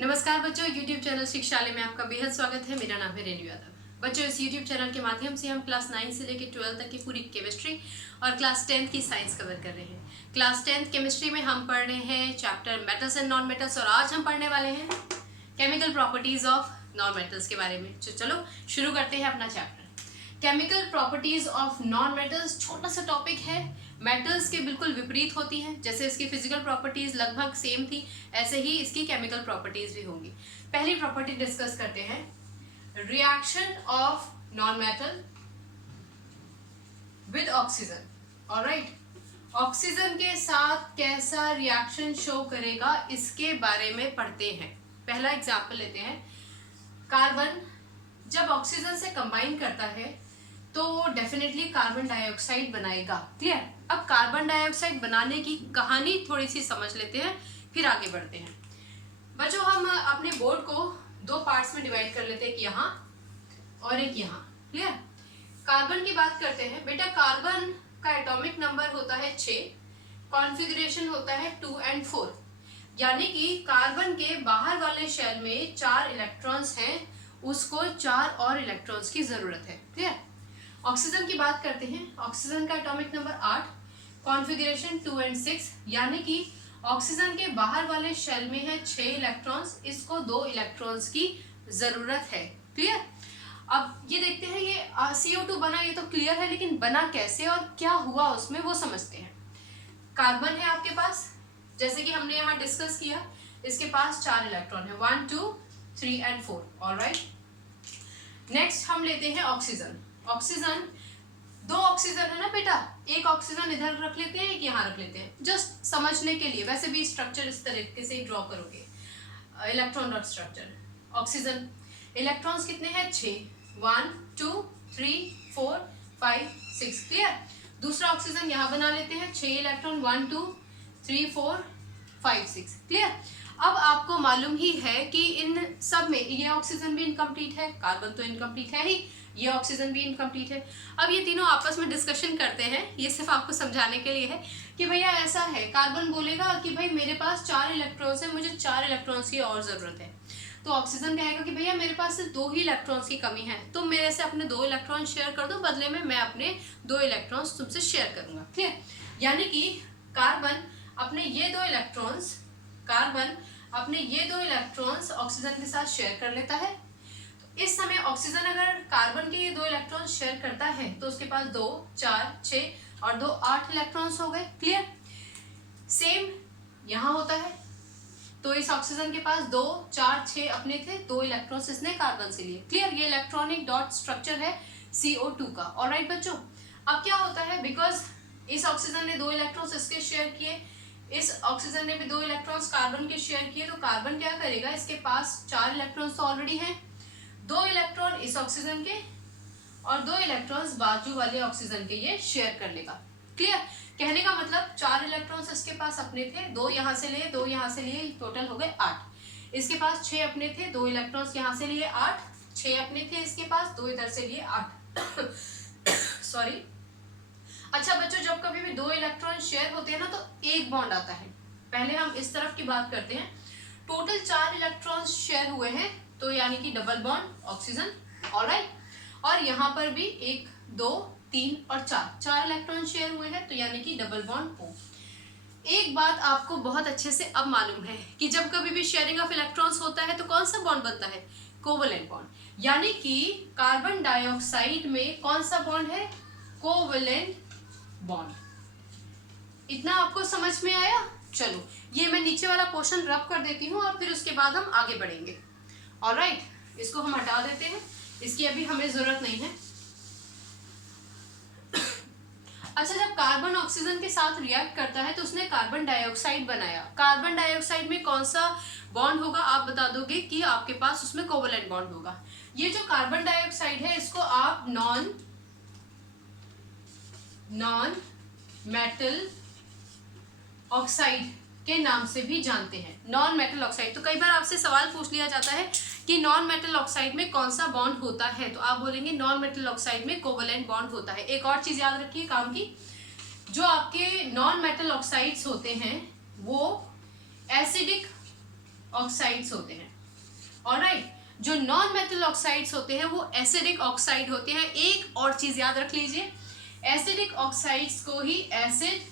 नमस्कार बच्चों, YouTube channel शिक्षालय में आपका बेहद स्वागत है। मेरा नाम है रेणु यादव। बच्चों, इस YouTube चैनल के माध्यम से हम क्लास 9 से लेकर 12 तक की पूरी केमिस्ट्री और क्लास 10 की साइंस कवर कर रहे हैं। क्लास 10 केमिस्ट्री में हम पढ़ रहे हैं chapter metals and non metals और आज हम पढ़ने वाले हैं chemical properties of non metals के बारे में। चलो शुरू करते हैं अपना chapter. Chemical properties of non metals छोटा सा टॉपिक है। मेटल्स के बिल्कुल विपरीत होती हैं। जैसे इसकी फिजिकल प्रॉपर्टीज लगभग सेम थी, ऐसे ही इसकी केमिकल प्रॉपर्टीज भी होंगी। पहली प्रॉपर्टी डिस्कस करते हैं, reaction of non metal with oxygen. Alright, oxygen के साथ कैसा रिएक्शन शो करेगा इसके बारे में पढ़ते हैं। पहला एग्जाम्पल लेते हैं, कार्बन जब ऑक्सीजन से कंबाइन करता है तो डेफिनेटली कार्बन डाइऑक्साइड बनाएगा। क्लियर। अब कार्बन डाइऑक्साइड बनाने की कहानी थोड़ी सी समझ लेते हैं, फिर आगे बढ़ते हैं। बच्चों, हम अपने बोर्ड को दो पार्ट्स में डिवाइड कर लेते हैं, एक यहाँ और एक यहाँ। क्लियर। कार्बन की बात करते हैं। बेटा, कार्बन का एटॉमिक नंबर होता है 6, कॉन्फ़िगरेशन होता है 2 और 4, यानी कि कार्बन के बाहर वाले शेल में 4 इलेक्ट्रॉन्स हैं, उसको 4 और इलेक्ट्रॉन्स की जरूरत है। क्लियर। ऑक्सीजन की बात करते हैं। ऑक्सीजन का एटॉमिक नंबर 8, कॉन्फ़िगरेशन 2 और 6, यानी कि ऑक्सीजन के बाहर वाले शेल में है 6 इलेक्ट्रॉन्स, इसको 2 इलेक्ट्रॉन्स की जरूरत है। क्लियर। अब ये देखते हैं, ये CO2 बना, ये तो क्लियर है, लेकिन बना कैसे और क्या हुआ उसमें वो समझते हैं। कार्बन है आपके पास, जैसे कि हमने यहाँ डिस्कस किया, इसके पास 4 इलेक्ट्रॉन है, 1 2 3 और 4। ऑलराइट, नेक्स्ट हम लेते हैं ऑक्सीजन। ऑक्सीजन, 2 ऑक्सीजन है ना बेटा, एक ऑक्सीजन इधर रख लेते हैं, एक यहाँ रख लेते हैं, जस्ट समझने के लिए। वैसे भी स्ट्रक्चर इस तरीके से ड्रॉ करोगे, electron dot structure. Oxygen electrons कितने हैं? 6, 1 2 3 4 5 6। क्लियर। दूसरा ऑक्सीजन यहाँ बना लेते हैं, 6 इलेक्ट्रॉन, 1 2 3 4 5 6। क्लियर। अब आपको मालूम ही है कि इन सब में ये ऑक्सीजन भी इनकम्प्लीट है, कार्बन तो इनकम्प्लीट है ही, ये ऑक्सीजन भी इनकम्प्लीट है। अब ये तीनों आपस में डिस्कशन करते हैं, ये सिर्फ आपको समझाने के लिए है कि भैया ऐसा है। कार्बन बोलेगा कि भाई मेरे पास 4 इलेक्ट्रॉन्स है, मुझे 4 इलेक्ट्रॉन्स की और ज़रूरत है। तो ऑक्सीजन कहेगा कि भैया मेरे पास सिर्फ 2 ही इलेक्ट्रॉन्स की कमी है, तुम मेरे से अपने 2 इलेक्ट्रॉन शेयर कर दो, बदले में मैं अपने 2 इलेक्ट्रॉन्स तुमसे शेयर करूँगा। क्लियर। यानी कि कार्बन अपने ये 2 इलेक्ट्रॉन्स ऑक्सीजन के साथ शेयर कर लेता है। इस समय ऑक्सीजन अगर कार्बन के ये 2 इलेक्ट्रॉन शेयर करता है तो उसके पास 2 4 6 और 2 8 इलेक्ट्रॉन्स हो गए। क्लियर। सेम यहाँ होता है, तो इस ऑक्सीजन के पास 2 4 6 अपने थे, 2 इलेक्ट्रॉन्स इसने कार्बन से लिए। क्लियर। ये इलेक्ट्रॉनिक डॉट स्ट्रक्चर है CO2 का। ऑलराइट बच्चों, अब क्या होता है, बिकॉज इस ऑक्सीजन ने 2 इलेक्ट्रॉन्स इसके शेयर किए, इस ऑक्सीजन ने भी 2 इलेक्ट्रॉन्स कार्बन के शेयर किए, तो कार्बन क्या करेगा, इसके पास 4 इलेक्ट्रॉन्स तो ऑलरेडी हैं, 2 इलेक्ट्रॉन इस ऑक्सीजन के और 2 इलेक्ट्रॉन्स बाजू वाले ऑक्सीजन के ये शेयर कर लेगा। क्लियर। कहने का मतलब 4 इलेक्ट्रॉन्स इसके पास अपने थे, 2 यहाँ से लिए, 2 यहाँ से लिए, टोटल हो गए 8। इसके पास 6 अपने थे, 2 इलेक्ट्रॉन्स यहाँ से लिए 8, 6 अपने थे इसके पास, 2 इधर से लिए 8। सॉरी। अच्छा बच्चों, जब कभी भी 2 इलेक्ट्रॉन शेयर होते हैं ना तो एक बॉन्ड आता है। पहले हम इस तरफ की बात करते हैं। टोटल 4 इलेक्ट्रॉन्स शेयर हुए हैं, तो यानी कि डबल बॉन्ड ऑक्सीजन। ऑलराइट। और यहाँ पर भी 1 2 3 और 4 इलेक्ट्रॉन शेयर हुए हैं, तो यानी कि डबल बॉन्ड O। एक बात आपको बहुत अच्छे से अब मालूम है कि जब कभी भी शेयरिंग ऑफ इलेक्ट्रॉन्स होता है तो कौन सा बॉन्ड बनता है? Covalent bond. यानी कि कार्बन डाइऑक्साइड में कौन सा बॉन्ड है? Covalent bond. इतना आपको समझ में आया? चलो, ये मैं नीचे वाला पोर्शन रब कर देती हूँ और फिर उसके बाद हम आगे बढ़ेंगे। ऑलराइट, इसको हम हटा देते हैं, इसकी अभी हमें जरूरत नहीं है। अच्छा, जब कार्बन ऑक्सीजन के साथ रिएक्ट करता है तो उसने कार्बन डाइऑक्साइड बनाया। कार्बन डाइऑक्साइड में कौन सा बॉन्ड होगा? आप बता दोगे कि आपके पास उसमें कोवलेंट बॉन्ड होगा। ये जो कार्बन डाइऑक्साइड है इसको आप नॉन मेटल ऑक्साइड के नाम से भी जानते हैं। Non metal oxide. तो कई बार आपसे सवाल पूछ लिया जाता है कि नॉन मेटल ऑक्साइड में कौन सा बॉन्ड होता है, तो आप बोलेंगे नॉन मेटल ऑक्साइड में कोवलेंट बॉन्ड होता है। एक और चीज याद रखिए काम की, जो आपके नॉन मेटल ऑक्साइड्स होते हैं वो एसिडिक ऑक्साइड्स होते हैं। ऑलराइट, जो नॉन मेटल ऑक्साइड्स होते हैं वो एसिडिक ऑक्साइड होते हैं। एक और चीज याद रख लीजिए, एसिडिक ऑक्साइड्स को ही एसिड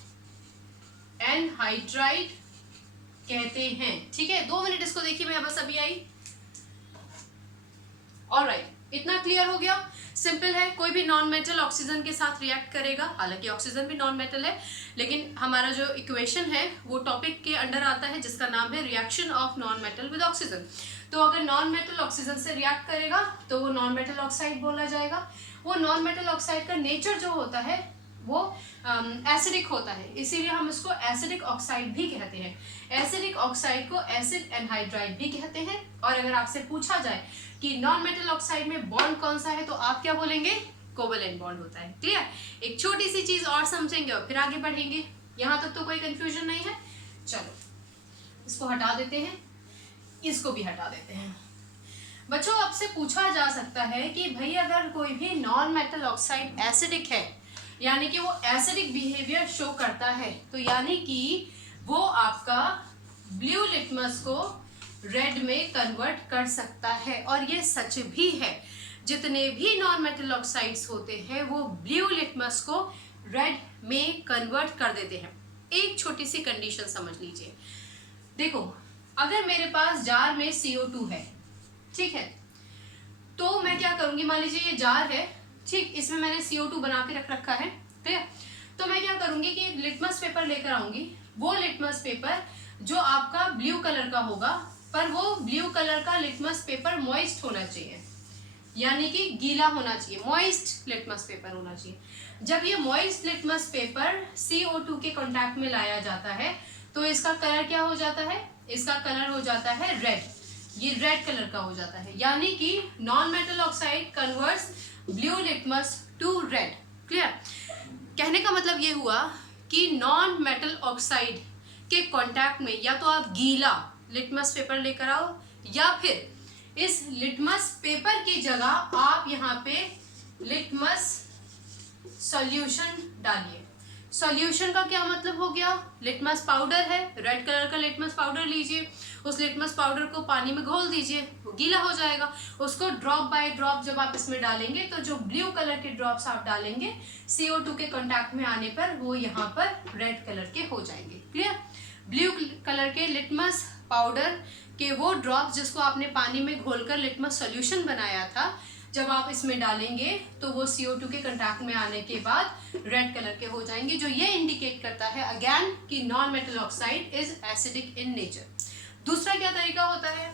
एनहाइड्राइड कहते हैं। ठीक है, 2 मिनट इसको देखिए, मैं बस अभी आई। ऑलराइट, इतना क्लियर हो गया। सिंपल है, कोई भी नॉन मेटल ऑक्सीजन के साथ रिएक्ट करेगा, हालांकि ऑक्सीजन भी नॉन मेटल है, लेकिन हमारा जो इक्वेशन है वो टॉपिक के अंडर आता है जिसका नाम है reaction of non metal with oxygen. तो अगर नॉन मेटल ऑक्सीजन से रिएक्ट करेगा तो वो नॉन मेटल ऑक्साइड बोला जाएगा। वो नॉन मेटल ऑक्साइड का नेचर जो होता है वो एसिडिक होता है, इसीलिए हम इसको एसिडिक ऑक्साइड भी कहते हैं। एसिडिक ऑक्साइड को एसिड एनहाइड्राइड भी कहते हैं। और अगर आपसे पूछा जाए कि नॉन मेटल ऑक्साइड में बॉन्ड कौन सा है तो आप क्या बोलेंगे? कोवेलेंट बॉन्ड होता है। क्लियर? एक छोटी सी चीज और समझेंगे और फिर आगे बढ़ेंगे। यहां तक तो कोई कंफ्यूजन नहीं है। चलो इसको हटा देते हैं, इसको भी हटा देते हैं। बच्चों, आपसे पूछा जा सकता है कि भाई अगर कोई भी नॉन मेटल ऑक्साइड एसिडिक है, यानी कि वो एसिडिक बिहेवियर शो करता है, तो यानी कि वो आपका ब्लू लिटमस को रेड में कन्वर्ट कर सकता है। और ये सच भी है, जितने भी नॉन मेटल ऑक्साइड्स होते हैं वो ब्लू लिटमस को रेड में कन्वर्ट कर देते हैं। एक छोटी सी कंडीशन समझ लीजिए। देखो, अगर मेरे पास जार में CO2 है, ठीक है, तो मैं क्या करूंगी, मान लीजिए ये जार है, ठीक, इसमें मैंने CO2 बना के रख रखा है, ठीक है। तो मैं क्या करूंगी कि एक लिटमस पेपर लेकर आऊंगी। वो लिटमस पेपर जो आपका ब्लू कलर का होगा, पर वो ब्लू कलर का लिटमस पेपर मॉइस्ट होना चाहिए, यानी कि गीला होना चाहिए, मॉइस्ट लिटमस पेपर होना चाहिए। जब ये मॉइस्ट लिटमस पेपर CO2 के कांटेक्ट में लाया जाता है तो इसका कलर क्या हो जाता है? इसका कलर हो जाता है रेड। ये रेड कलर का हो जाता है, यानी कि non metal oxide converts blue litmus to red. Clear? कहने का मतलब ये हुआ कि नॉन मेटल ऑक्साइड के कांटेक्ट में या तो आप गीला लिटमस पेपर लेकर आओ, या फिर इस लिटमस पेपर की जगह आप यहाँ पे लिटमस सॉल्यूशन डालिए। सॉल्यूशन का क्या मतलब हो गया? लिटमस पाउडर है, रेड कलर का लिटमस पाउडर लीजिए, उस लिटमस पाउडर को पानी में घोल दीजिए, वो गीला हो जाएगा। उसको ड्रॉप बाय ड्रॉप जब आप इसमें डालेंगे तो जो ब्लू कलर के ड्रॉप्स आप डालेंगे CO2 के कांटेक्ट में आने पर वो यहाँ पर रेड कलर के हो जाएंगे। क्लियर? ब्लू कलर के लिटमस पाउडर के वो ड्रॉप्स जिसको आपने पानी में घोलकर लिटमस सॉल्यूशन बनाया था, जब आप इसमें डालेंगे तो वो CO2 के कांटेक्ट में आने के बाद रेड कलर के हो जाएंगे, जो ये इंडिकेट करता है अगेन कि non metal oxide is acidic in nature. दूसरा क्या तरीका होता है?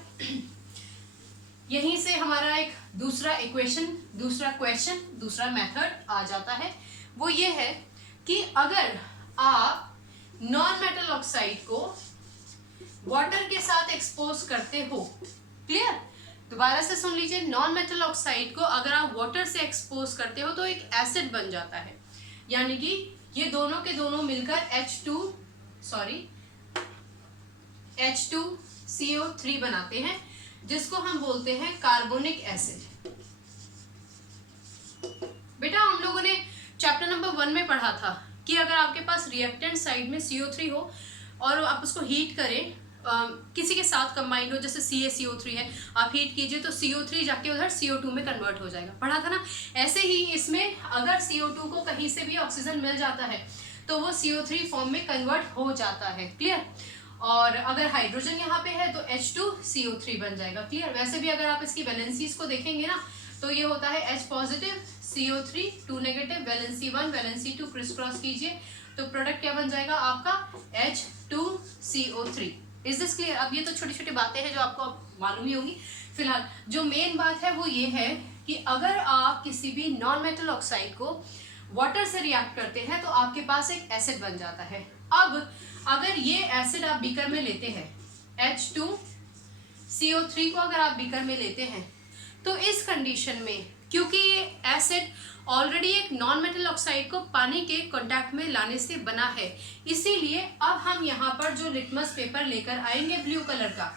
यहीं से हमारा एक दूसरा इक्वेशन, दूसरा क्वेश्चन, दूसरा मेथड आ जाता है। वो ये है कि अगर आप नॉन मेटल ऑक्साइड को वाटर के साथ एक्सपोज करते हो, क्लियर? दोबारा से सुन लीजिए, नॉन मेटल ऑक्साइड को अगर आप वाटर से एक्सपोज करते हो तो एक एसिड बन जाता है, यानी कि ये दोनों के दोनों मिलकर H2CO3 बनाते हैं, जिसको हम बोलते हैं कार्बोनिक एसिड। बेटा, हम लोगों ने चैप्टर नंबर 1 में पढ़ा था कि अगर आपके पास रिएक्टेंट साइड में CO3 हो और आप उसको हीट करें, किसी के साथ कंबाइंड हो, जैसे CaCO3 है, आप हीट कीजिए तो CO3 जाके उधर CO2 में कन्वर्ट हो जाएगा। पढ़ा था ना? ऐसे ही इसमें अगर CO2 को कहीं से भी ऑक्सीजन मिल जाता है तो वो CO3 फॉर्म में कन्वर्ट हो जाता है। क्लियर? और अगर हाइड्रोजन यहाँ पे है तो H2CO3 बन जाएगा। क्लियर? वैसे भी अगर आप इसकी वैलेंसीज को देखेंगे ना तो ये होता है H positive CO3 2 negative, valency 1 valency 2 criss cross कीजिए तो प्रोडक्ट क्या बन जाएगा आपका? H2CO3। Is this clear? अब ये तो छोटी छोटी बातें हैं जो आपको मालूम ही होंगी। फिलहाल जो मेन बात है वो ये है कि अगर आप किसी भी नॉन मेटल ऑक्साइड को वाटर से रिएक्ट करते हैं तो आपके पास एक एसिड बन जाता है। अब अगर ये एसिड आप बीकर में लेते हैं, H2CO3 को अगर आप बीकर में लेते हैं, तो इस कंडीशन में क्योंकि ये एसिड ऑलरेडी एक नॉन मेटल ऑक्साइड को पानी के कांटेक्ट में लाने से बना है, इसीलिए अब हम यहाँ पर जो लिटमस पेपर लेकर आएंगे ब्लू कलर का,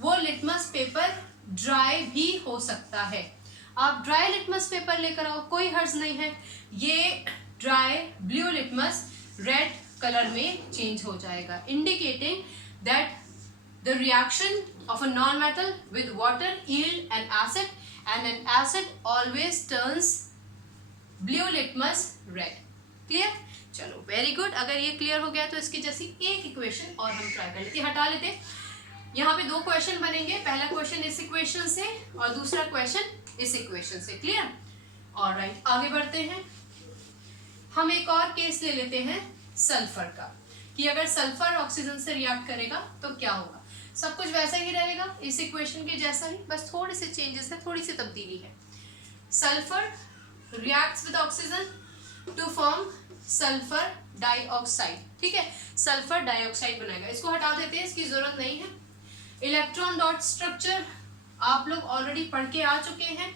वो लिटमस पेपर ड्राई भी हो सकता है। आप ड्राई लिटमस पेपर लेकर आओ, कोई हर्ज नहीं है। ये dry blue litmus red colour में चेंज हो जाएगा, indicating that The reaction of a non-metal with water yield an acid and an acid always turns blue litmus red. Clear? चलो वेरी गुड. अगर ये क्लियर हो गया तो इसकी जैसी एक इक्वेशन और हम ट्राई कर लेते, हटा लेते. यहाँ पे दो क्वेश्चन बनेंगे. पहला क्वेश्चन इस इक्वेशन से और दूसरा क्वेश्चन इस इक्वेशन से. क्लियर? ऑलराइट, आगे बढ़ते हैं. हम एक और केस ले लेते हैं सल्फर का, कि अगर सल्फर ऑक्सीजन से रिएक्ट करेगा तो क्या होगा. सब कुछ वैसा ही रहेगा इस इक्वेशन के जैसा ही, बस थोड़े से चेंजेस है, थोड़ी सी तब्दीली है. Sulphur reacts with oxygen to form sulphur dioxide. ठीक है, सल्फर डाइऑक्साइड बनाएगा. इसको हटा देते हैं, इसकी जरूरत नहीं है. इलेक्ट्रॉन डॉट स्ट्रक्चर आप लोग ऑलरेडी पढ़ के आ चुके हैं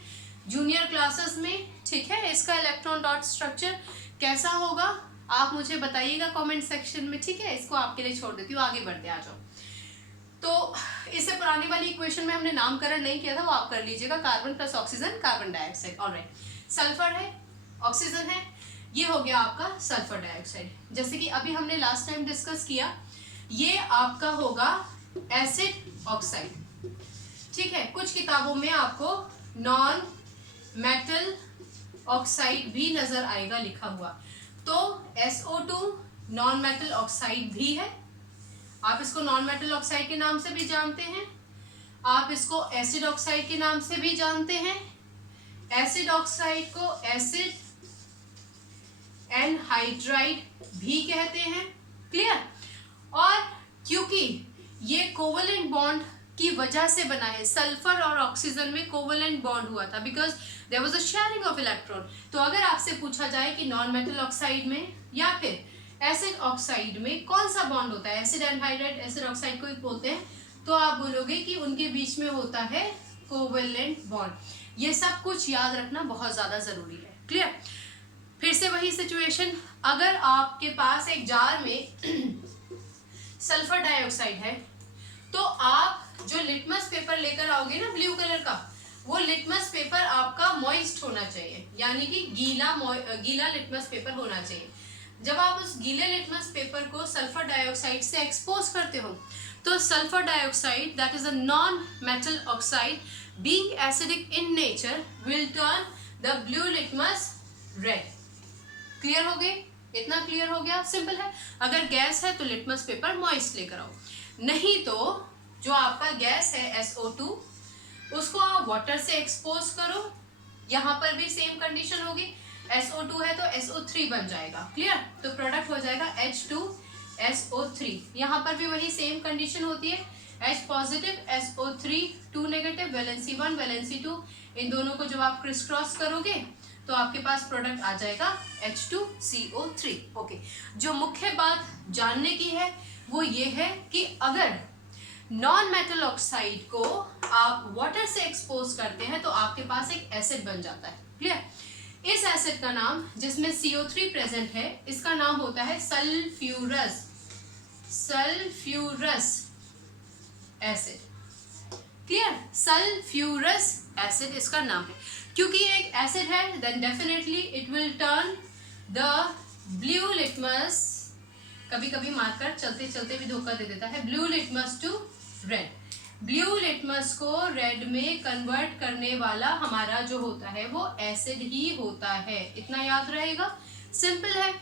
जूनियर क्लासेस में. ठीक है, इसका इलेक्ट्रॉन डॉट स्ट्रक्चर कैसा होगा आप मुझे बताइएगा कमेंट सेक्शन में. ठीक है, इसको आपके लिए छोड़ देती हूँ, आगे बढ़ते आ जाओ. तो इससे पुरानी वाली इक्वेशन में हमने नामकरण नहीं किया था, वो आप कर लीजिएगा. Carbon plus oxygen, carbon dioxide. Alright, sulphur है, ऑक्सीजन है, ये हो गया आपका सल्फर डाइऑक्साइड. जैसे कि अभी हमने लास्ट टाइम डिस्कस किया, ये आपका होगा एसिड ऑक्साइड. ठीक है, कुछ किताबों में आपको नॉन मेटल ऑक्साइड भी नजर आएगा लिखा हुआ. तो SO2 नॉन मेटल ऑक्साइड भी है. आप इसको नॉन मेटल ऑक्साइड के नाम से भी जानते हैं, आप इसको एसिड ऑक्साइड के नाम से भी जानते हैं. एसिड ऑक्साइड को एसिड एनहाइड्राइड भी कहते हैं. क्लियर? और क्योंकि ये कोवलेंट बॉन्ड की वजह से बना है, सल्फर और ऑक्सीजन में कोवलेंट बॉन्ड हुआ था, because there was a sharing of electron. तो अगर आपसे पूछा जाए कि नॉन मेटल ऑक्साइड में या फिर एसिड ऑक्साइड में कौन सा बॉन्ड होता है, एसिड एनहाइड्राइड एसिड ऑक्साइड को ही बोलते हैं, तो आप बोलोगे कि उनके बीच में होता है कोवलेंट बॉन्ड. ये सब कुछ याद रखना बहुत ज्यादा जरूरी है. क्लियर? फिर से वही सिचुएशन, अगर आपके पास एक जार में सल्फर डाइऑक्साइड है, तो आप जो लिटमस पेपर लेकर आओगे ना ब्लू कलर का, वो लिटमस पेपर आपका मॉइस्ट होना चाहिए, यानी कि गीला लिटमस पेपर होना चाहिए. जब आप उस गीले लिटमस पेपर को सल्फर डाइऑक्साइड से एक्सपोज करते हो, तो sulphur dioxide that is a non metal oxide being acidic in nature will turn the blue litmus red. Clear हो गए? इतना क्लियर हो गया? सिंपल है. अगर गैस है तो लिटमस पेपर मॉइस्ट लेकर आओ, नहीं तो जो आपका गैस है SO2 उसको आप वाटर से एक्सपोज करो. यहाँ पर भी सेम कंडीशन होगी, SO2 है तो SO3 बन जाएगा. क्लियर? तो प्रोडक्ट हो जाएगा H2SO3. यहाँ पर भी वही सेम कंडीशन होती है, H positive SO3 2 negative, valency 1 valency 2, इन दोनों को जब आप क्रिस क्रॉस करोगे तो आपके पास प्रोडक्ट आ जाएगा H2CO3. ओके, जो मुख्य बात जानने की है वो ये है कि अगर नॉन मेटल ऑक्साइड को आप वाटर से एक्सपोज करते हैं तो आपके पास एक एसिड बन जाता है. क्लियर? इस एसिड का नाम, जिसमें CO3 प्रेजेंट है, इसका नाम होता है sulphurous acid. Clear? Sulphurous acid इसका नाम है. क्योंकि ये एक एसिड है, then definitely it will turn the blue litmus, कभी कभी मार्कर चलते चलते भी धोखा दे देता है, blue litmus to red. Blue litmus को रेड में कन्वर्ट करने वाला हमारा जो होता है वो एसिड ही होता है. इतना याद रहेगा, सिंपल है.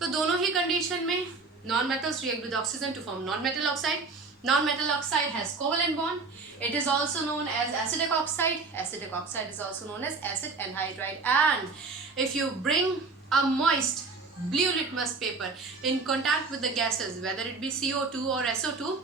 तो दोनों ही कंडीशन में non metals react with oxygen to form non metal oxide. Non-metal oxide has covalent bond. It is also known as acidic oxide. Acidic oxide is also known as acid anhydride. And if you bring a moist blue litmus paper in contact with the gases, whether it be CO2 or SO2,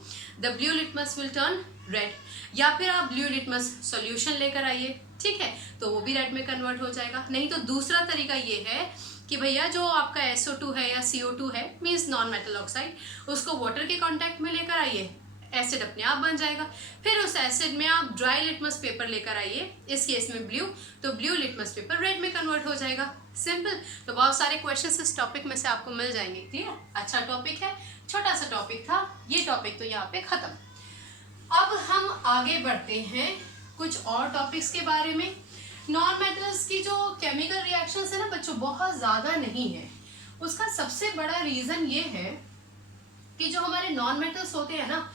the blue litmus will turn red. या फिर आप blue litmus solution लेकर आइए, ठीक है, तो वो भी रेड में कन्वर्ट हो जाएगा. नहीं तो दूसरा तरीका ये है कि भैया जो आपका SO2 है या CO2 है, मीन्स नॉन मेटल ऑक्साइड, उसको वाटर के कांटेक्ट में लेकर आइए, एसिड अपने आप बन जाएगा. फिर उस एसिड में आप ड्राई लिटमस पेपर लेकर आइए, इस केस में ब्लू, तो ब्लू लिटमस पेपर रेड में कन्वर्ट हो जाएगा. सिंपल. तो बहुत सारे क्वेश्चंस इस टॉपिक में से आपको मिल जाएंगे. क्लियर? अच्छा टॉपिक है, छोटा सा टॉपिक था, ये टॉपिक तो यहाँ पे खत्म. अब हम आगे बढ़ते हैं कुछ और टॉपिक्स के बारे में. नॉन मेटल्स की जो केमिकल रिएक्शंस है ना बच्चों, बहुत ज़्यादा नहीं है. उसका सबसे बड़ा रीज़न ये है कि जो हमारे नॉन मेटल्स होते हैं ना,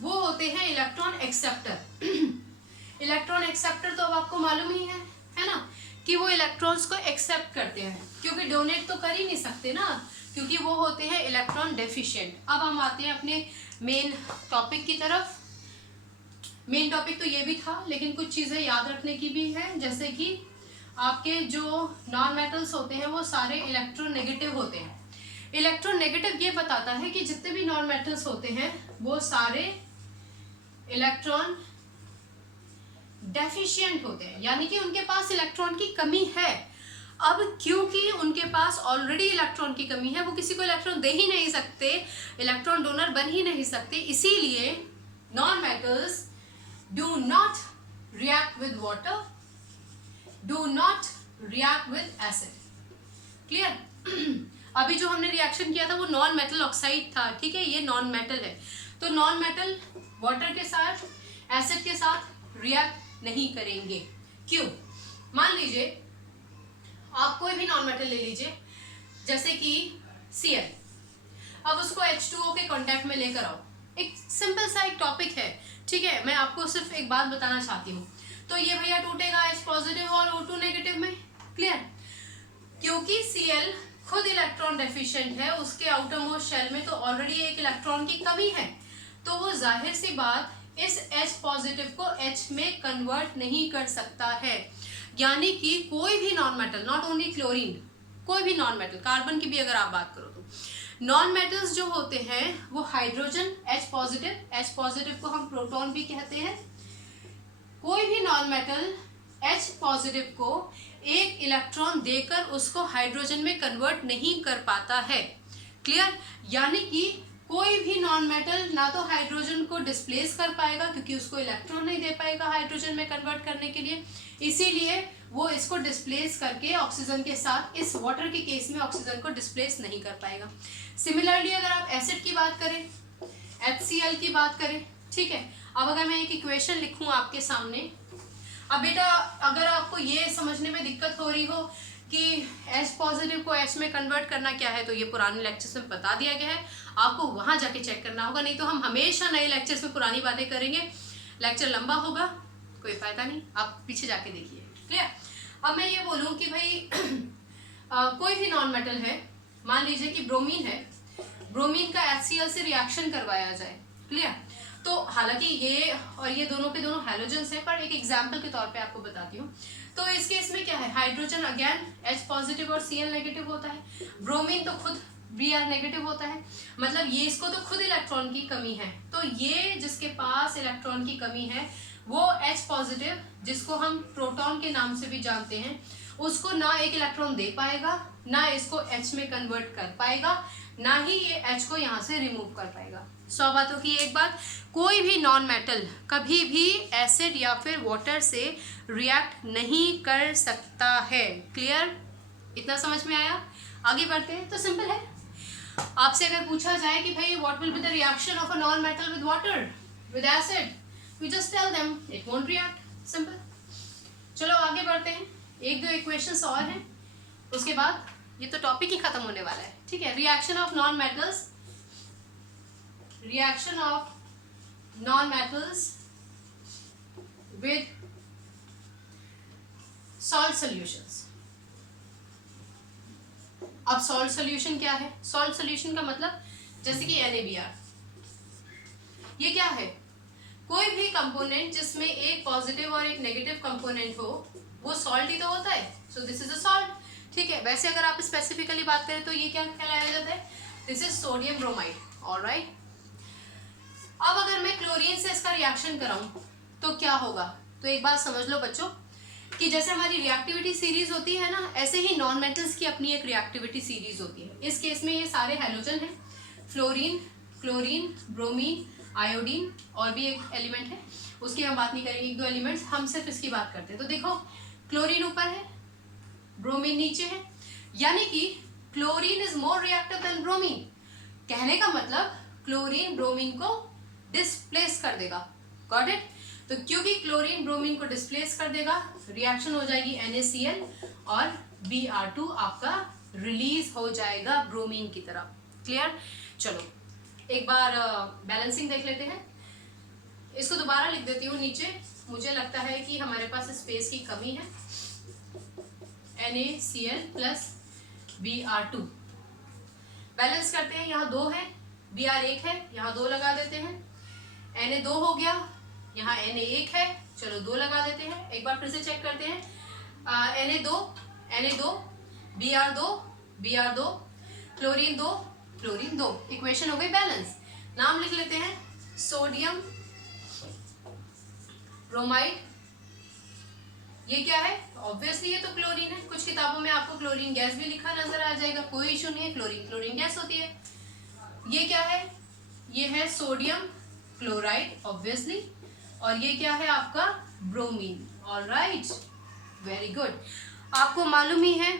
वो होते हैं इलेक्ट्रॉन एक्सेप्टर। इलेक्ट्रॉन एक्सेप्टर तो अब आपको मालूम ही है ना, कि वो इलेक्ट्रॉन्स को एक्सेप्ट करते हैं, क्योंकि डोनेट तो कर ही नहीं सकते ना, क्योंकि वो होते हैं इलेक्ट्रॉन डेफिशिएंट। अब हम आते हैं अपने मेन टॉपिक की तरफ। मेन टॉपिक तो ये भी था, लेकिन कुछ चीज़ें याद रखने की भी है, जैसे कि आपके जो नॉन मेटल्स होते हैं वो सारे इलेक्ट्रोनेगेटिव होते हैं। इलेक्ट्रोनेगेटिव ये बताता है कि जितने भी नॉन मेटल्स होते हैं वो सारे इलेक्ट्रॉन डेफिशिएंट होते हैं, यानी कि उनके पास इलेक्ट्रॉन की कमी है। अब क्योंकि उनके पास ऑलरेडी इलेक्ट्रॉन की कमी है, वो किसी को इलेक्ट्रॉन दे ही नहीं सकते, इलेक्ट्रॉन डोनर बन ही नहीं सकते, इसीलिए non metals do not react with water, do not react with acid. Clear? अभी जो हमने रिएक्शन किया था वो नॉन मेटल ऑक्साइड था, ठीक है, ये नॉन मेटल है। तो नॉन मेटल वाटर के साथ, एसिड के साथ रिएक्ट नहीं करेंगे। क्यों? मान लीजिए आप कोई भी नॉन मेटल ले लीजिए, जैसे कि Cl, अब उसको H2O के कांटेक्ट में लेकर आओ। एक सिंपल सा एक टॉपिक है, ठीक है, मैं आपको सिर्फ एक बात बताना चाहती हूँ। तो ये भैया टूटेगा H पॉजिटिव और O2 नेगेटिव में। क्लियर? क्योंकि Cl खुद इलेक्ट्रॉन डेफिशिएंट है, उसके आउटर मोस्ट शेल में तो ऑलरेडी एक इलेक्ट्रॉन की कमी है, तो वो जाहिर सी बात इस H पॉजिटिव को H में कन्वर्ट नहीं कर सकता है। यानी कि कोई भी non metal, not only chlorine, कोई भी नॉन मेटल, कार्बन की भी अगर आप बात करो तो नॉन मेटल्स जो होते हैं वो हाइड्रोजन H पॉजिटिव को हम प्रोटॉन भी कहते हैं, कोई भी नॉन मेटल H पॉजिटिव को एक इलेक्ट्रॉन देकर उसको हाइड्रोजन में कन्वर्ट नहीं कर पाता है। क्लियर? यानी कि कोई भी नॉन मेटल ना तो हाइड्रोजन को डिस्प्लेस कर पाएगा, क्योंकि उसको इलेक्ट्रॉन नहीं दे पाएगा हाइड्रोजन में कन्वर्ट करने के लिए, इसीलिए वो इसको डिस्प्लेस करके ऑक्सीजन के साथ, इस वाटर के केस में ऑक्सीजन को डिस्प्लेस नहीं कर पाएगा। सिमिलरली अगर आप एसिड की बात करें, HCl की बात करें, ठीक है, अब अगर मैं एक इक्वेशन लिखूं आपके सामने, अब बेटा अगर आपको ये समझने में दिक्कत हो रही हो कि H पॉजिटिव को H में कन्वर्ट करना क्या है, तो ये पुराने लेक्चर्स में बता दिया गया है, आपको वहां जाके चेक करना होगा, नहीं तो हम हमेशा नए लेक्चर्स में पुरानी बातें करेंगे, लेक्चर लंबा होगा, कोई फायदा नहीं, आप पीछे जाके देखिए। क्लियर? अब मैं ये बोलूँ कि भाई कोई भी नॉन मेटल है, मान लीजिए कि ब्रोमीन है, ब्रोमीन का HCl से रिएक्शन करवाया जाए। क्लियर? तो हालांकि ये और ये दोनों के दोनों हैलोजेंस हैं, पर एक एग्जांपल के तौर पे आपको बताती हूँ। तो इस केस में क्या है, हाइड्रोजन अगेन H पॉजिटिव और Cl नेगेटिव होता है, ब्रोमीन तो खुद Br नेगेटिव होता है, मतलब ये इसको तो खुद इलेक्ट्रॉन की कमी है, तो ये जिसके पास इलेक्ट्रॉन की कमी है वो H पॉजिटिव, जिसको हम प्रोटॉन के नाम से भी जानते हैं, उसको ना एक इलेक्ट्रॉन दे पाएगा, ना इसको H में कन्वर्ट कर पाएगा, ना ही ये H को यहाँ से रिमूव कर पाएगा। 100 बातों की एक बात, कोई भी नॉन मेटल कभी भी एसिड या फिर वाटर से रिएक्ट नहीं कर सकता है। क्लियर? इतना समझ में आया? आगे बढ़ते हैं। तो सिंपल है, आपसे अगर पूछा जाए कि भाई what will be the reaction of a non metal with water with acid, you just tell them it won't react. Simple. चलो आगे बढ़ते हैं, एक दो इक्वेशंस और हैं, उसके बाद ये तो टॉपिक ही खत्म होने वाला है। ठीक है, reaction of non metals, reaction of non metals with salt solutions. अब सॉल्ट सॉल्यूशन क्या है? सॉल्ट सॉल्यूशन का मतलब जैसे कि NaBr, ये क्या है? कोई भी कंपोनेंट जिसमें एक पॉजिटिव और एक नेगेटिव कंपोनेंट हो वो सॉल्ट ही तो होता है, so this is a salt. ठीक है, वैसे अगर आप स्पेसिफिकली बात करें तो ये क्या कहलाया जाता है? This is sodium bromide. Alright, अब अगर मैं क्लोरीन से इसका रिएक्शन कराऊं तो क्या होगा? तो एक बात समझ लो बच्चों कि जैसे हमारी रिएक्टिविटी सीरीज होती है ना, ऐसे ही नॉन मेटल्स की अपनी एक रिएक्टिविटी सीरीज होती है। इस केस में ये सारे हैलोजन हैं, फ्लोरीन, क्लोरीन, ब्रोमीन, आयोडीन और भी एक एलिमेंट है, उसकी हम बात नहीं करेंगे, एक दो एलिमेंट्स, हम सिर्फ इसकी बात करते हैं। तो देखो क्लोरीन ऊपर है, ब्रोमीन नीचे है, यानी कि chlorine is more reactive than bromine. कहने का मतलब क्लोरीन ब्रोमीन को डिस्प्लेस कर देगा। Got it? तो क्योंकि क्लोरीन ब्रोमीन को डिस्प्लेस कर देगा, रिएक्शन हो जाएगी NaCl और Br2 आपका रिलीज हो जाएगा ब्रोमीन की तरफ। क्लियर? चलो एक बार बैलेंसिंग देख लेते हैं। इसको दोबारा लिख देती हूँ नीचे, मुझे लगता है कि हमारे पास स्पेस की कमी है। NaCl प्लस Br2 बैलेंस करते हैं, यहाँ 2 है, Br 1 है, यहाँ 2 लगा देते हैं। Na 2 हो गया, यहाँ Na 1 है, चलो 2 लगा देते हैं। एक बार फिर से चेक करते हैं, Na 2 Br 2 क्लोरीन 2 इक्वेशन हो गई बैलेंस। नाम लिख लेते हैं, सोडियम ब्रोमाइड। ये क्या है? ऑब्वियसली ये तो क्लोरीन है। कुछ किताबों में आपको क्लोरीन गैस भी लिखा नजर आ जाएगा, कोई इशू नहीं है, क्लोरीन गैस होती है। ये क्या है? ये है सोडियम क्लोराइड ऑब्वियसली, और ये क्या है आपका? ब्रोमीन। Alright, very good. आपको मालूम ही है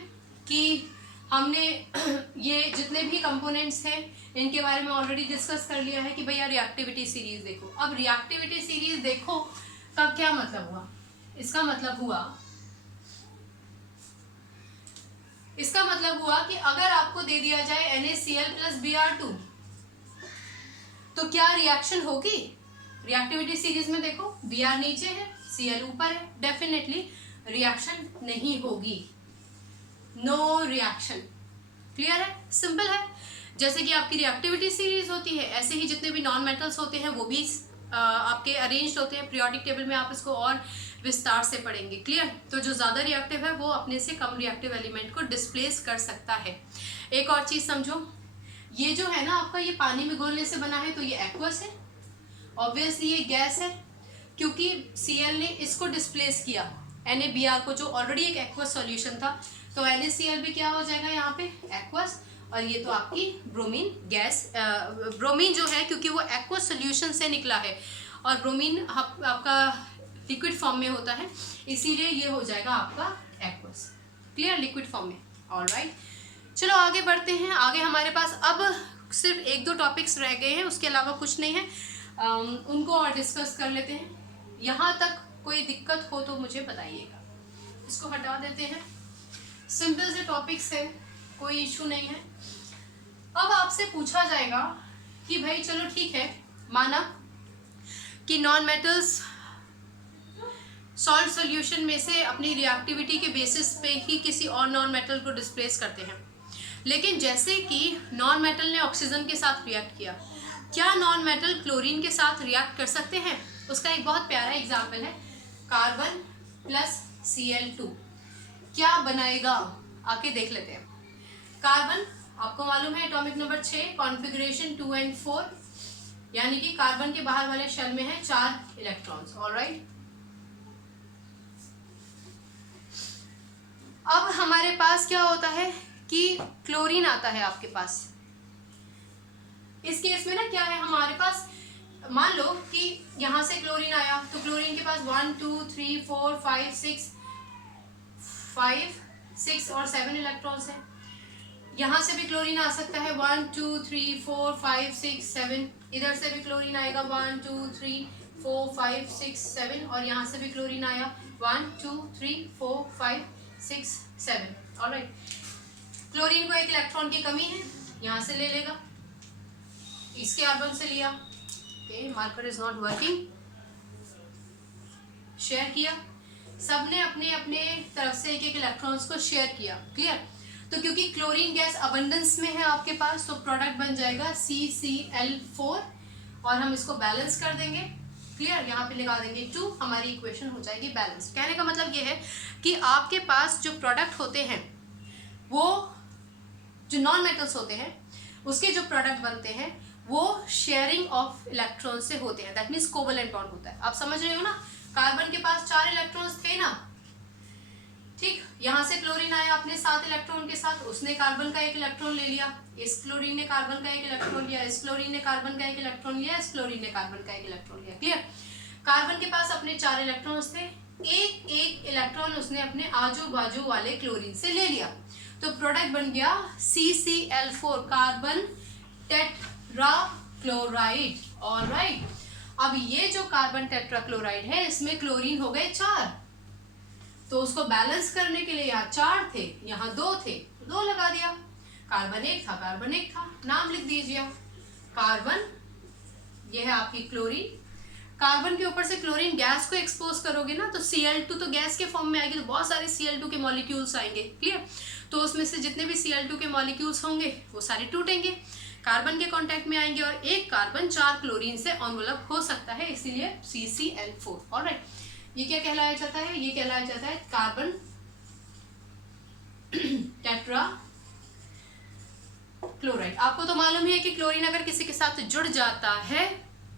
कि हमने ये जितने भी कंपोनेंट्स हैं इनके बारे में ऑलरेडी डिस्कस कर लिया है कि भैया रिएक्टिविटी सीरीज देखो। अब रिएक्टिविटी सीरीज देखो का क्या मतलब हुआ? इसका मतलब हुआ कि अगर आपको दे दिया जाए NaCl प्लस Br2 तो क्या रिएक्शन होगी? रिएक्टिविटी सीरीज में देखो, Br नीचे है, Cl ऊपर है, डेफिनेटली रिएक्शन नहीं होगी, नो रिएक्शन। क्लियर है? सिंपल है। जैसे कि आपकी रिएक्टिविटी सीरीज होती है, ऐसे ही जितने भी नॉन मेटल्स होते हैं वो भी आपके अरेंज्ड होते हैं पीरियोडिक टेबल में। आप इसको और विस्तार से पढ़ेंगे। क्लियर? तो जो ज़्यादा रिएक्टिव है वो अपने से कम रिएक्टिव एलिमेंट को डिस्प्लेस कर सकता है। एक और चीज़ समझो, ये जो है ना आपका, ये पानी में घोलने से बना है तो ये एक्वस है, ऑब्वियसली ये गैस है क्योंकि Cl ने इसको डिस्प्लेस किया, NaBr को, जो ऑलरेडी एक एक्वस सॉल्यूशन था। तो NaCl भी क्या हो जाएगा यहाँ पे? एक्वस। और ये तो आपकी ब्रोमीन गैस, ब्रोमीन जो है क्योंकि वो एक्वस सॉल्यूशन से निकला है और ब्रोमीन आपका लिक्विड फॉर्म में होता है, इसीलिए ये हो जाएगा आपका एक्वस। क्लियर? लिक्विड फॉर्म में। ऑलराइट, चलो आगे बढ़ते हैं। आगे हमारे पास अब सिर्फ 1-2 टॉपिक्स रह गए हैं, उसके अलावा कुछ नहीं है, उनको और डिस्कस कर लेते हैं। यहाँ तक कोई दिक्कत हो तो मुझे बताइएगा। इसको हटा देते हैं, सिंपल से टॉपिक्स है, कोई इशू नहीं है। अब आपसे पूछा जाएगा कि भाई चलो ठीक है, माना कि नॉन मेटल्स सॉल्ट सॉल्यूशन में से अपनी रिएक्टिविटी के बेसिस पे ही किसी और नॉन मेटल को डिस्प्लेस करते हैं, लेकिन जैसे कि नॉन मेटल ने ऑक्सीजन के साथ रिएक्ट किया, क्या नॉन मेटल क्लोरीन के साथ रिएक्ट कर सकते हैं? उसका एक बहुत प्यारा एग्जाम्पल है, कार्बन प्लस Cl2 क्या बनाएगा, आके देख लेते हैं। कार्बन आपको मालूम है एटॉमिक नंबर 6, कॉन्फ़िगरेशन 2 और 4, यानी कि कार्बन के बाहर वाले शेल में है 4 इलेक्ट्रॉन्स। ऑलराइट, अब हमारे पास क्या होता है कि क्लोरीन आता है आपके पास। इस केस में ना क्या है हमारे पास, मान लो कि यहाँ से क्लोरीन आया तो क्लोरीन के पास 1 2 3 4 5 6 और 7 इलेक्ट्रॉन्स हैं। यहाँ से भी क्लोरीन आ सकता है 1 2 3 4 5 6 7, इधर से भी क्लोरीन आएगा 1 2 3 4 5 6 7, और यहाँ से भी क्लोरीन आया 1 2 3 4 5 6 7। ऑलराइट, क्लोरीन को एक इलेक्ट्रॉन की कमी है, यहाँ से ले लेगा, इसके कार्बन से लिया, marker is not working, share किया, सबने अपने अपने तरफ से एक इलेक्ट्रॉन्स को शेयर किया। क्लियर? तो क्योंकि क्लोरीन गैस अबंडेंस में है आपके पास, तो प्रोडक्ट बन जाएगा CCl4 और हम इसको बैलेंस कर देंगे। क्लियर? यहाँ पे लगा देंगे 2, हमारी इक्वेशन हो जाएगी बैलेंस। कहने का मतलब ये है कि आपके पास जो प्रोडक्ट होते हैं वो जो नॉन मेटल्स होते हैं उसके जो प्रोडक्ट बनते हैं वो शेयरिंग ऑफ इलेक्ट्रॉन से होते हैं, दैट मीन्स कोवलेंट बॉन्ड होता है। आप समझ रहे हो ना? कार्बन के पास 4 इलेक्ट्रॉन्स थे ना, ठीक, यहाँ से क्लोरीन आया अपने 7 इलेक्ट्रॉन के साथ, उसने कार्बन का एक इलेक्ट्रॉन ले लिया, इस क्लोरीन ने कार्बन का एक इलेक्ट्रॉन लिया, इस क्लोरीन ने कार्बन का एक इलेक्ट्रॉन लिया, इस क्लोरीन ने कार्बन का एक इलेक्ट्रॉन लिया। क्लियर? कार्बन के पास अपने 4 इलेक्ट्रॉन्स थे, एक इलेक्ट्रॉन उसने अपने आजू बाजू वाले क्लोरीन से ले लिया, तो प्रोडक्ट बन गया CCl4, कार्बन टेट्राक्लोराइड। ऑलराइट, अब ये जो कार्बन टेट्राक्लोराइड है इसमें क्लोरीन हो गए 4, तो उसको बैलेंस करने के लिए यहाँ 4 थे, यहाँ 2 थे, 2 लगा दिया, कार्बन 1 था, कार्बन 1 था, नाम लिख दीजिए कार्बन, ये है आपकी क्लोरीन, कार्बन के ऊपर से क्लोरीन गैस को एक्सपोज करोगे ना तो Cl2 तो गैस के फॉर्म में आएगी, तो बहुत सारे Cl2 के मॉलिक्यूल्स आएंगे, क्लियर। तो उसमें से जितने भी Cl2 के मॉलिक्यूल्स होंगे वो सारे टूटेंगे, कार्बन के कांटेक्ट में आएंगे, और एक कार्बन 4 क्लोरीन से एनवलप हो सकता है, इसीलिए CCl4। ऑलराइट, ये क्या कहलाया जाता है? ये कहलाया जाता है कार्बन टेट्रा क्लोराइड। आपको तो मालूम ही है कि क्लोरीन अगर किसी के साथ जुड़ जाता है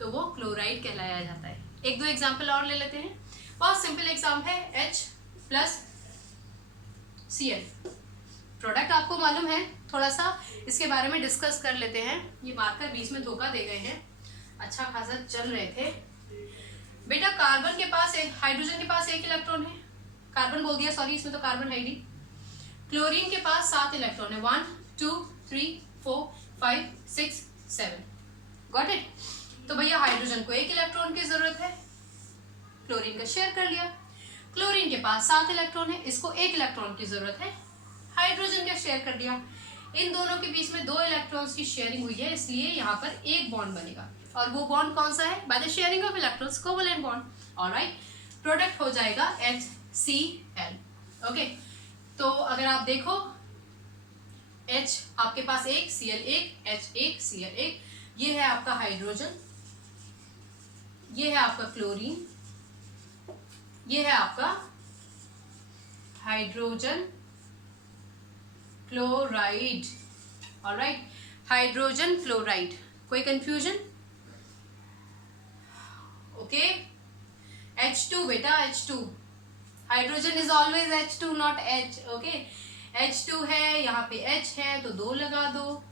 तो वो क्लोराइड कहलाया जाता है। एक दो एग्जाम्पल और ले लेते हैं। बहुत सिंपल एग्जाम्पल है H प्लस Cl। प्रोडक्ट आपको मालूम है, थोड़ा सा इसके बारे में डिस्कस कर लेते हैं। ये मार्कर बीच में धोखा दे गए हैं, अच्छा खासा चल रहे थे। बेटा कार्बन के पास एक, हाइड्रोजन के पास एक इलेक्ट्रॉन है, कार्बन बोल दिया सॉरी, इसमें तो कार्बन है ही नहीं। क्लोरीन के पास 7 इलेक्ट्रॉन है, 1 2 3 4 5 6 7। Got it? तो भैया हाइड्रोजन को एक इलेक्ट्रॉन की जरूरत है, क्लोरीन का शेयर कर लिया। क्लोरीन के पास 7 इलेक्ट्रॉन है, इसको एक इलेक्ट्रॉन की जरूरत है, हाइड्रोजन का शेयर कर दिया। इन दोनों के बीच में 2 इलेक्ट्रॉन्स की शेयरिंग हुई है, इसलिए यहाँ पर एक बॉन्ड बनेगा, और वो बॉन्ड कौन सा है? By the sharing of electrons, covalent bond. Alright, product हो जाएगा HCl। ओके, तो अगर आप देखो H आपके पास एक, Cl एक, H एक, Cl एक, ये है आपका हाइड्रोजन, ये है आपका क्लोरीन, ये है आपका hydrogen chloride. Alright, hydrogen chloride. कोई कंफ्यूजन? ओके, H2 बेटा, H2, hydrogen is always H2 not H। Okay, H2 है, यहाँ पे H है तो 2 लगा दो,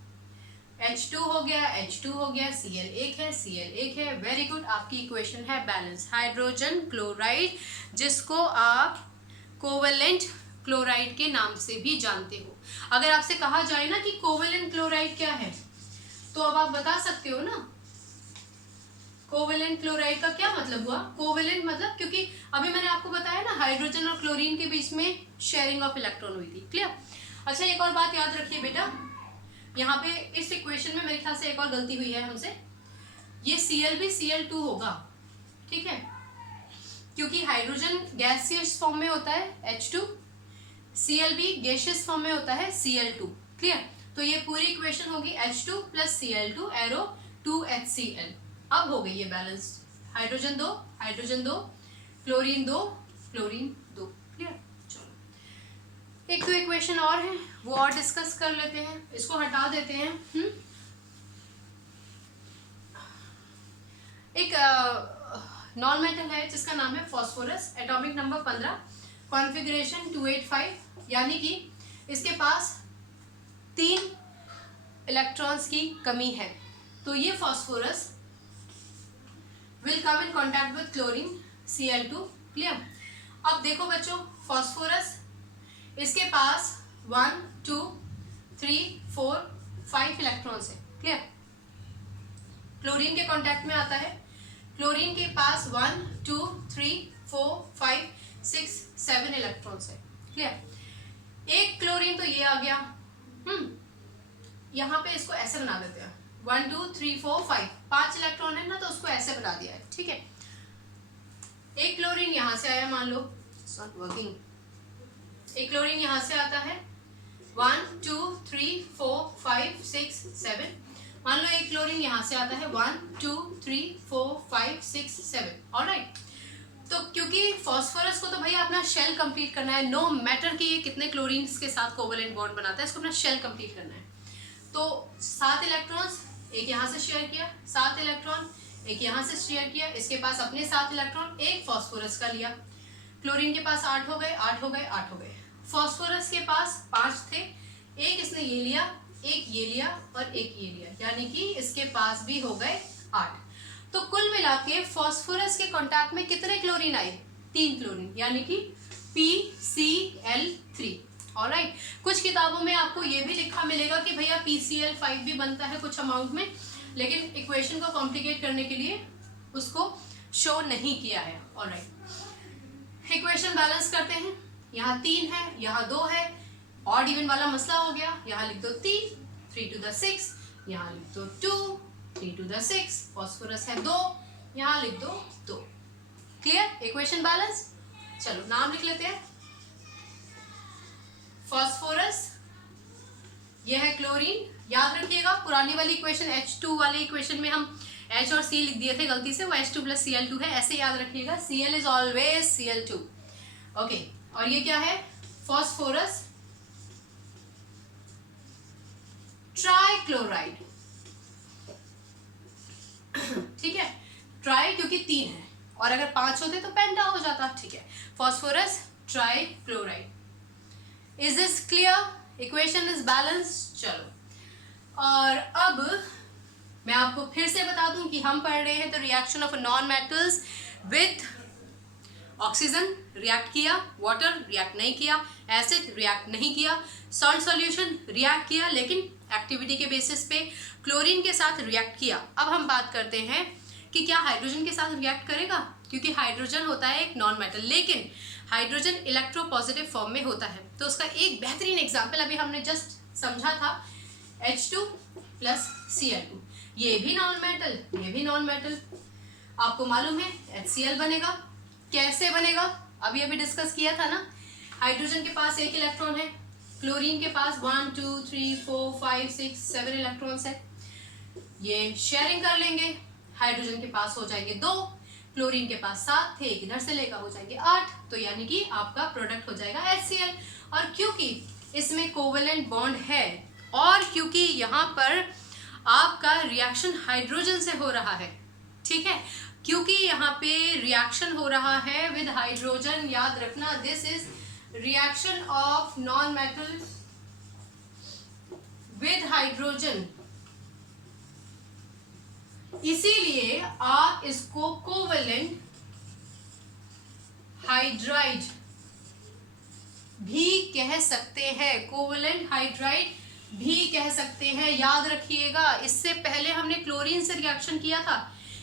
H2 हो गया, H2 हो गया, Cl एक है, Cl एक है। वेरी गुड, आपकी इक्वेशन है बैलेंस, हाइड्रोजन क्लोराइड, जिसको आप कोवैलेंट क्लोराइड के नाम से भी जानते हो। अगर आपसे कहा जाए ना कि कोवैलेंट क्लोराइड क्या है, तो अब आप बता सकते हो ना कोवैलेंट क्लोराइड का क्या मतलब हुआ। कोवैलेंट मतलब, क्योंकि अभी मैंने आपको बताया ना हाइड्रोजन और क्लोरीन के बीच में शेयरिंग ऑफ इलेक्ट्रॉन हुई थी, क्लियर। अच्छा, एक और बात याद रखिए बेटा, यहाँ पे इस इक्वेशन में मेरे ख्याल से एक और गलती हुई है हमसे, ये Cl भी Cl2 होगा, ठीक है, क्योंकि हाइड्रोजन गैसियस फॉर्म में होता है H2, Cl भी गैसियस फॉर्म में होता है Cl2, क्लियर। तो ये पूरी इक्वेशन होगी H2 plus Cl2 arrow 2HCl। अब हो गई ये balance, hydrogen 2, hydrogen 2, chlorine 2, chlorine 2, clear. चलो, एक दो इक्वेशन और है, वो और डिस्कस कर लेते हैं, इसको हटा देते हैं। एक नॉन मेटल है जिसका नाम है फॉस्फोरस, एटॉमिक नंबर 15, कॉन्फ़िगरेशन 285, यानी कि इसके पास 3 इलेक्ट्रॉन्स की कमी है। तो ये phosphorus will come in contact with chlorine Cl2, clear. अब देखो बच्चों, फॉस्फोरस इसके पास 1 2 3 4 5 इलेक्ट्रॉन्स है, क्लियर। क्लोरीन के कांटेक्ट में आता है, क्लोरीन के पास 1 2 3 4 5 6 7 इलेक्ट्रॉन्स है, क्लियर। एक क्लोरीन तो ये आ गया, यहाँ पे इसको ऐसे बना देते हैं, 1 2 3 4 5 इलेक्ट्रॉन है ना, तो उसको ऐसे बना दिया है, ठीक है। एक क्लोरीन यहाँ से आया, मान लो इट्स नॉट वर्किंग। एक क्लोरीन यहाँ से आता है, 1 2 3 4 5 6 7। मान लो एक क्लोरीन यहाँ से आता है, 1 2 3 4 5 6 7। ऑलराइट, तो क्योंकि फॉस्फोरस को तो भैया अपना शेल कंप्लीट करना है, नो मैटर कि ये कितने क्लोरीन्स के साथ कोवैलेंट बॉन्ड बनाता है, इसको अपना शेल कंप्लीट करना है। तो 7 इलेक्ट्रॉन्स, एक यहाँ से शेयर किया, 7 इलेक्ट्रॉन एक यहाँ से शेयर किया, इसके पास अपने 7 इलेक्ट्रॉन, एक फॉस्फोरस का लिया। क्लोरीन के पास 8 हो गए, 8 हो गए, 8 हो गए। फॉस्फोरस के पास 5 थे, एक इसने ये लिया, एक ये लिया और एक ये लिया, यानी कि इसके पास भी हो गए 8। तो कुल मिला के फॉस्फोरस के कांटेक्ट में कितने क्लोरीन आए? 3 क्लोरीन, यानी कि PCl3। ऑलराइट, कुछ किताबों में आपको ये भी लिखा मिलेगा कि भैया PCl5 भी बनता है कुछ अमाउंट में, लेकिन इक्वेशन को कॉम्प्लिकेट करने के लिए उसको शो नहीं किया है। ऑलराइट, इक्वेशन बैलेंस करते हैं, यहाँ 3 है, यहाँ 2 है, ऑड इवन वाला मसला हो गया, यहाँ लिख दो 3 to the 6, यहाँ लिख दो 2 3 to the 6, फॉस्फोरस है 2, यहाँ लिख दो 2। Clear, equation balance. चलो नाम लिख लेते हैं। फास्फोरस, यह है क्लोरीन। याद रखिएगा पुरानी वाली इक्वेशन H2 वाली इक्वेशन में हम H और C लिख दिए थे गलती से, वो H2 + Cl2 है, ऐसे याद रखिएगा। Cl is always Cl2। Okay, और ये क्या है? Phosphorus trichloride. ठीक है, ट्राई क्योंकि 3 है, और अगर 5 होते तो पेंटा हो जाता। ठीक है, phosphorus trichloride. Is this clear? Equation is balance. चलो, और अब मैं आपको फिर से बता दूं कि हम पढ़ रहे हैं तो reaction of non metals with oxygen react किया, वाटर रिएक्ट नहीं किया, एसिड रिएक्ट नहीं किया, सॉल्ट सॉल्यूशन रिएक्ट किया लेकिन एक्टिविटी के बेसिस पे क्लोरीन के साथ रिएक्ट किया। अब हम बात करते हैं कि क्या हाइड्रोजन के साथ रिएक्ट करेगा, क्योंकि हाइड्रोजन होता है एक नॉन मेटल, लेकिन हाइड्रोजन इलेक्ट्रोपॉजिटिव फॉर्म में होता है। तो उसका एक बेहतरीन एग्जाम्पल अभी हमने जस्ट समझा था, H2 + Cl2। ये भी नॉन मेटल, ये भी नॉन मेटल। आपको मालूम है HCl बनेगा। कैसे बनेगा? अभी डिस्कस किया था ना। हाइड्रोजन के पास 1 इलेक्ट्रॉन है, क्लोरीन के पास 1 2 3 4 5 6 7 इलेक्ट्रॉन्स है। ये शेयरिंग कर लेंगे, हाइड्रोजन के पास हो जाएंगे 2, क्लोरीन के पास 7 थे, एक इधर से लेगा हो जाएंगे 8, तो यानी कि आपका प्रोडक्ट हो जाएगा HCl। और क्योंकि इसमें कोवेलेंट बॉन्ड है और क्योंकि यहाँ पर आपका रिएक्शन हाइड्रोजन से हो रहा है, ठीक है, क्योंकि यहाँ पे रिएक्शन हो रहा है विद हाइड्रोजन, याद रखना this is reaction of non metal with hydrogen, इसीलिए आप इसको कोवेलेंट हाइड्राइड भी कह सकते हैं, कोवेलेंट हाइड्राइड भी कह सकते हैं। याद रखिएगा, इससे पहले हमने क्लोरीन से रिएक्शन किया था,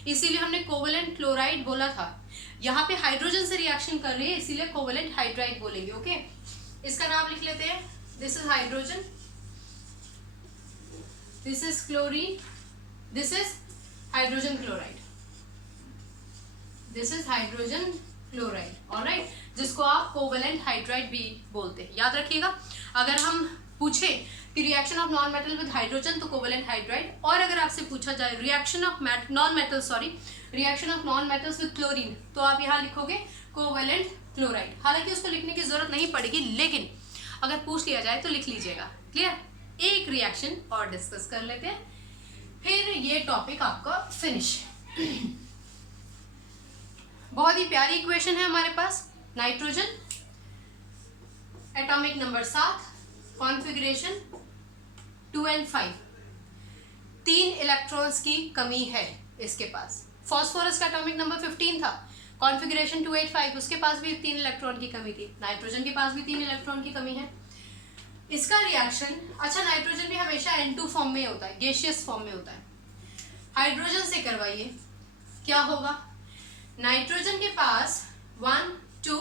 इसीलिए हमने कोवेलेंट क्लोराइड बोला था। यहाँ पे हाइड्रोजन से रिएक्शन कर रही है, इसीलिए कोवेलेंट हाइड्राइड बोलेंगे। ओके, इसका नाम लिख लेते हैं। This is hydrogen, this is chlorine, this is hydrogen chloride, this is hydrogen chloride, alright, जिसको आप कोवेलेंट हाइड्राइड भी बोलते हैं। याद रखिएगा, अगर हम पूछे कि reaction of non metal with hydrogen तो कोवेलेंट हाइड्राइड, और अगर आपसे पूछा जाए reaction of reaction of non metals with chlorine, तो आप यहाँ लिखोगे कोवेलेंट क्लोराइड। हालांकि उसको लिखने की जरूरत नहीं पड़ेगी, लेकिन अगर पूछ लिया जाए तो लिख लीजिएगा। क्लियर? एक रिएक्शन और डिस्कस कर लेते हैं, फिर ये टॉपिक आपका फिनिश। बहुत ही प्यारी इक्वेशन है हमारे पास। Nitrogen, atomic number 7, configuration 2 and 5, 3 electrons की कमी है इसके पास। फॉस्फोरस का एटॉमिक नंबर 15 था, कॉन्फ़िगरेशन 285, उसके पास भी 3 इलेक्ट्रॉन की कमी थी। नाइट्रोजन के पास भी 3 इलेक्ट्रॉन की कमी है। इसका रिएक्शन, अच्छा नाइट्रोजन भी हमेशा N2 फॉर्म में होता है, गैसियस फॉर्म में होता है। हाइड्रोजन से करवाइए, क्या होगा? नाइट्रोजन के पास 1 2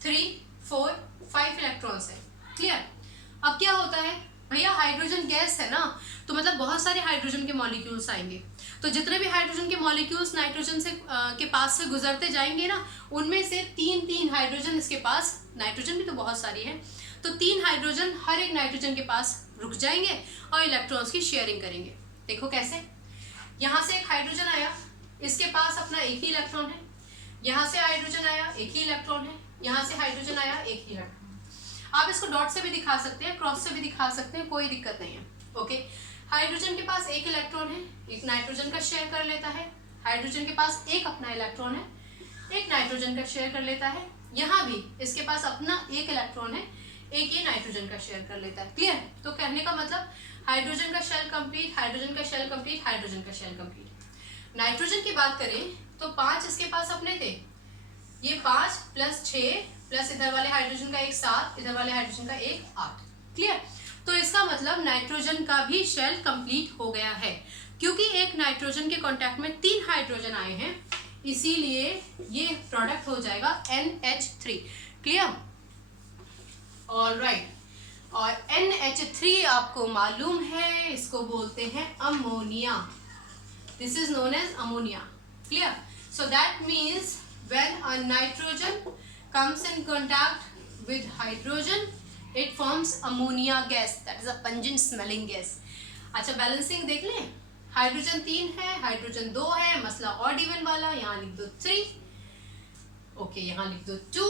3 4 5 इलेक्ट्रॉन्स है। क्लियर? अब क्या होता है भैया, हाइड्रोजन गैस है ना, तो मतलब बहुत सारे हाइड्रोजन के मॉलिक्यूल्स आएंगे, तो जितने भी हाइड्रोजन के मॉलिक्यूल्स नाइट्रोजन से के पास से गुजरते जाएंगे ना, उनमें से 3 हाइड्रोजन इसके पास, नाइट्रोजन भी तो बहुत सारी है, तो 3 हाइड्रोजन हर एक नाइट्रोजन के पास रुक जाएंगे और इलेक्ट्रॉन्स की शेयरिंग करेंगे। देखो कैसे, यहाँ से एक हाइड्रोजन आया, इसके पास अपना 1 ही इलेक्ट्रॉन है, यहाँ से हाइड्रोजन आया, 1 ही इलेक्ट्रॉन है, यहाँ से हाइड्रोजन आया, 1 ही इलेक्ट्रॉन। आप इसको डॉट से भी दिखा सकते हैं, क्रॉस से भी दिखा सकते हैं, कोई दिक्कत नहीं है। ओके, हाइड्रोजन के पास 1 इलेक्ट्रॉन है, एक नाइट्रोजन का शेयर कर लेता है, हाइड्रोजन के पास एक अपना इलेक्ट्रॉन है, एक नाइट्रोजन का शेयर कर लेता है, यहाँ भी इसके पास अपना 1 इलेक्ट्रॉन है, एक ये नाइट्रोजन का शेयर कर लेता है। क्लियर? तो कहने का मतलब हाइड्रोजन का शेल कंप्लीट, हाइड्रोजन का शेल कंप्लीट, हाइड्रोजन का शेल कंप्लीट। नाइट्रोजन की बात करें तो 5 इसके पास अपने थे, ये 5 + 6 प्लस इधर वाले हाइड्रोजन का 1 7, इधर वाले हाइड्रोजन का 1 8। क्लियर? तो इसका मतलब नाइट्रोजन का भी शेल कंप्लीट हो गया है, क्योंकि एक नाइट्रोजन के कांटेक्ट में 3 हाइड्रोजन आए हैं, इसीलिए ये प्रोडक्ट हो जाएगा NH3। क्लियर? ऑलराइट, और NH3 आपको मालूम है, इसको बोलते हैं ammonia. This is known as ammonia. Clear? So that means when a nitrogen comes in contact with hydrogen, it forms ammonia gas. That is a pungent smelling gas. अच्छा, balancing देख लें. हाइड्रोजन 3 है, हाइड्रोजन 2 है, मसला odd even वाला. यहाँ लिख दो 3. ओके, यहाँ लिख दो 2.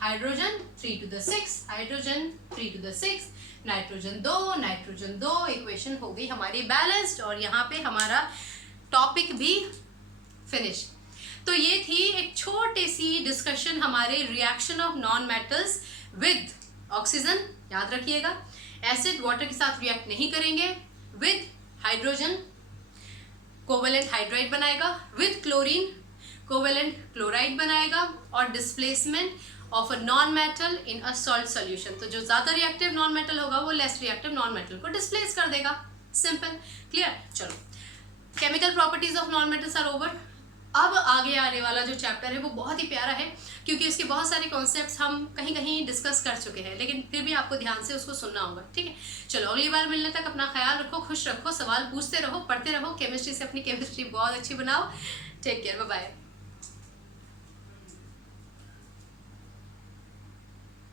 Hydrogen 3 to the 6, hydrogen 3 to the 6, nitrogen 2, equation हो गई हमारी बैलेंस्ड. और यहाँ पे हमारा टॉपिक भी फिनिश. तो ये थी एक छोटी सी डिस्कशन हमारे reaction of non metals with oxygen. याद रखिएगा, एसिड वाटर के साथ रिएक्ट नहीं करेंगे. विद हाइड्रोजन कोवेलेंट हाइड्राइड बनाएगा, विद क्लोरीन कोवेलेंट क्लोराइड बनाएगा. और displacement of a non metal in a salt solution. तो जो ज़्यादा रिएक्टिव नॉन मेटल होगा वो लेस रिएक्टिव नॉन मेटल को डिस्प्लेस कर देगा. सिंपल. क्लियर? चलो, chemical properties of non metals are over. अब आगे आने वाला जो चैप्टर है वो बहुत ही प्यारा है, क्योंकि उसके बहुत सारे कॉन्सेप्ट्स हम कहीं कहीं डिस्कस कर चुके हैं, लेकिन फिर भी आपको ध्यान से उसको सुनना होगा. ठीक है? चलो, अगली बार मिलने तक अपना ख्याल रखो, खुश रखो, सवाल पूछते रहो, पढ़ते रहो. केमिस्ट्री से अपनी केमिस्ट्री बहुत अच्छी बनाओ. Take care, bye bye.